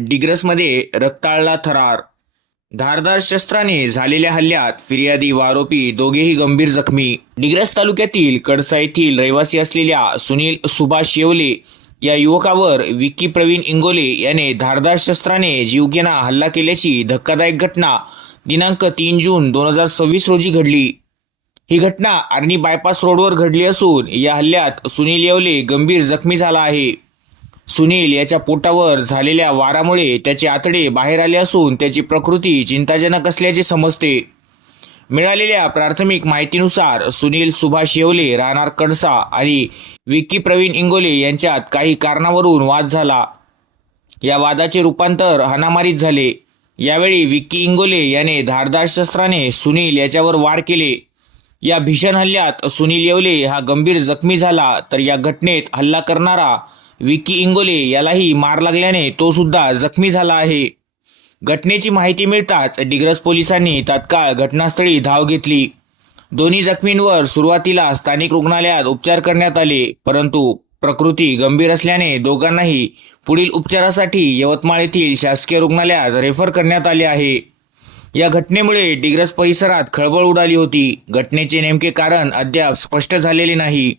डिग्रसमध्ये रक्ताळला थरार. धारदार शस्त्राने झालेल्या हल्ल्यात फिर्यादी व आरोपी दोघेही गंभीर जखमी. डिग्रस तालुक्यातील कडसा येथील रहिवासी असलेल्या सुनील सुभाष येवले या युवकावर विक्की प्रवीण इंगोले याने धारदार शस्त्राने जीवघेणा हल्ला केल्याची धक्कादायक घटना दिनांक 3 जून 2026 रोजी घडली. ही घटना आर्णी बायपास रोडवर घडली असून या हल्ल्यात सुनील येवले गंभीर जखमी झाला आहे. सुनील याच्या पोटावर झालेल्या वारामुळे त्याचे आतडे बाहेर आले असून त्याची प्रकृती चिंताजनक असल्याचे समजते. मिळालेल्या प्राथमिक माहितीनुसार सुनील सुभाष येवले राहणार कडसा आणि विक्की प्रवीण इंगोले यांच्यात काही कारणावरून वाद झाला. या वादाचे रूपांतर हाणामारीत झाले. यावेळी विक्की इंगोले याने धारदार शस्त्राने सुनील याच्यावर वार केले. या भीषण हल्ल्यात सुनील येवले हा गंभीर जखमी झाला, तर या घटनेत हल्ला करणारा विक्की इंगोले यालाही मार लागल्याने तो सुद्धा जखमी झाला आहे. घटनेची माहिती मिळताच डिग्रस पोलिसांनी तात्काळ घटनास्थळी धाव घेतली. दोन्ही जखमींवर सुरुवातीला स्थानिक रुग्णालयात उपचार करण्यात आले, परंतु प्रकृती गंभीर असल्याने दोघांनाही पुढील उपचारासाठी यवतमाळ येथील शासकीय रुग्णालयात रेफर करण्यात आले आहे. या घटनेमुळे डिग्रस परिसरात खळबळ उडाली होती. घटनेचे नेमके कारण अद्याप स्पष्ट झालेले नाही.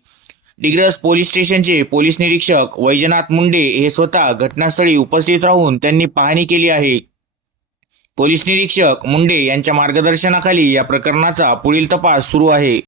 डिग्रस पोलीस स्टेशनचे पोलीस निरीक्षक वैजनाथ मुंडे हे स्वतः घटनास्थळी उपस्थित राहून त्यांनी पाहणी केली आहे. पोलीस निरीक्षक मुंडे यांच्या मार्गदर्शनाखाली या प्रकरणाचा पुढील तपास सुरू आहे.